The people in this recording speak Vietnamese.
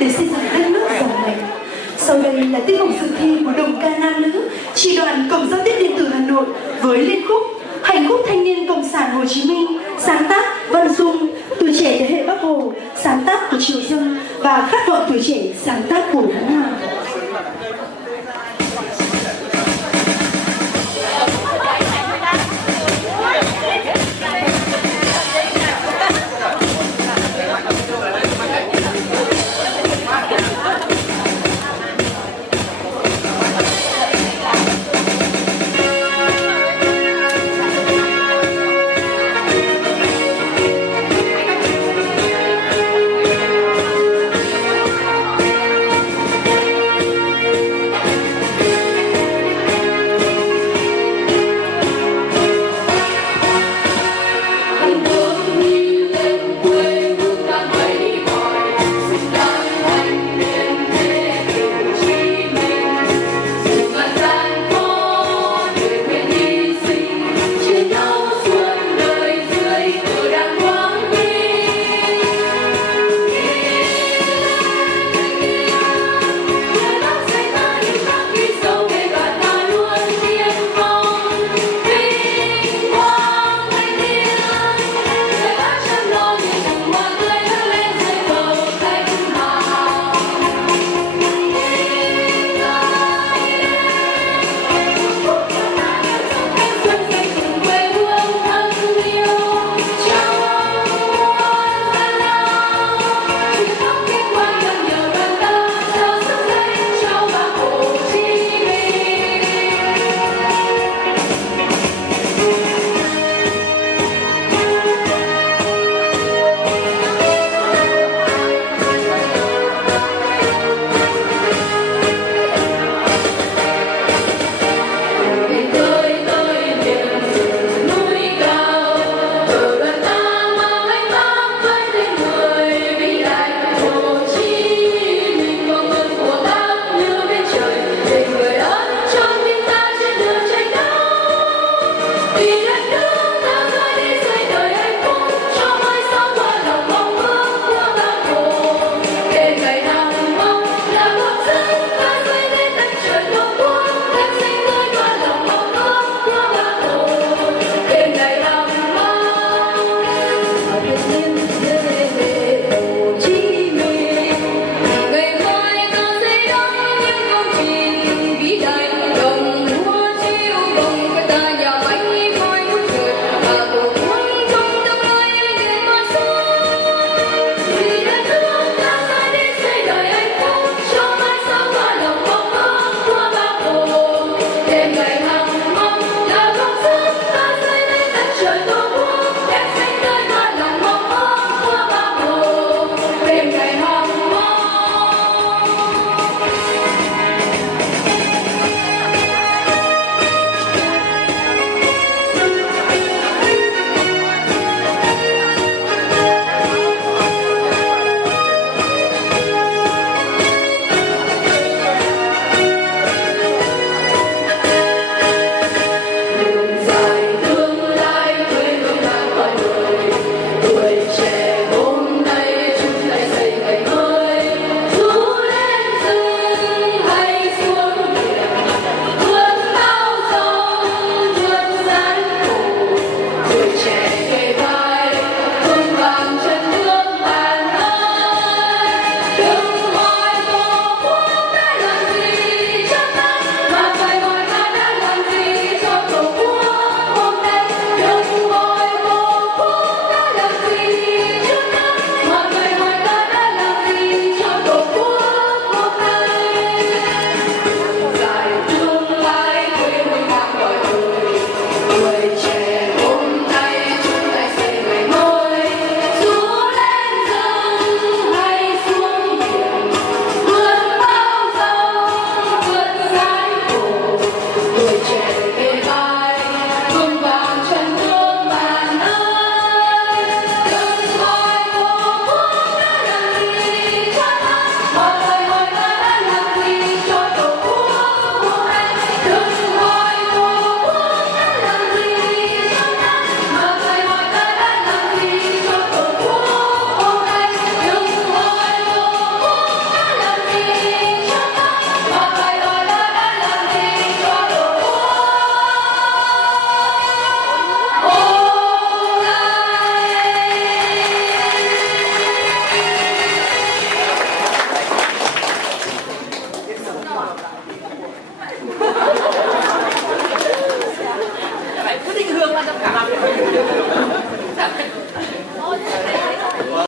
để xây dựng đất nước giàu mạnh. Sau đây là tiết mục dự thi của đồng ca nam nữ chi đoàn Cộng giao tiếp điện tử Hà Nội với liên khúc Hành khúc thanh niên Cộng sản Hồ Chí Minh, sáng tác Văn Dung, Tuổi trẻ thế hệ Bắc Hồ, sáng tác của Triều Dương và Khát vọng tuổi trẻ, sáng tác của Vũ Hoàng.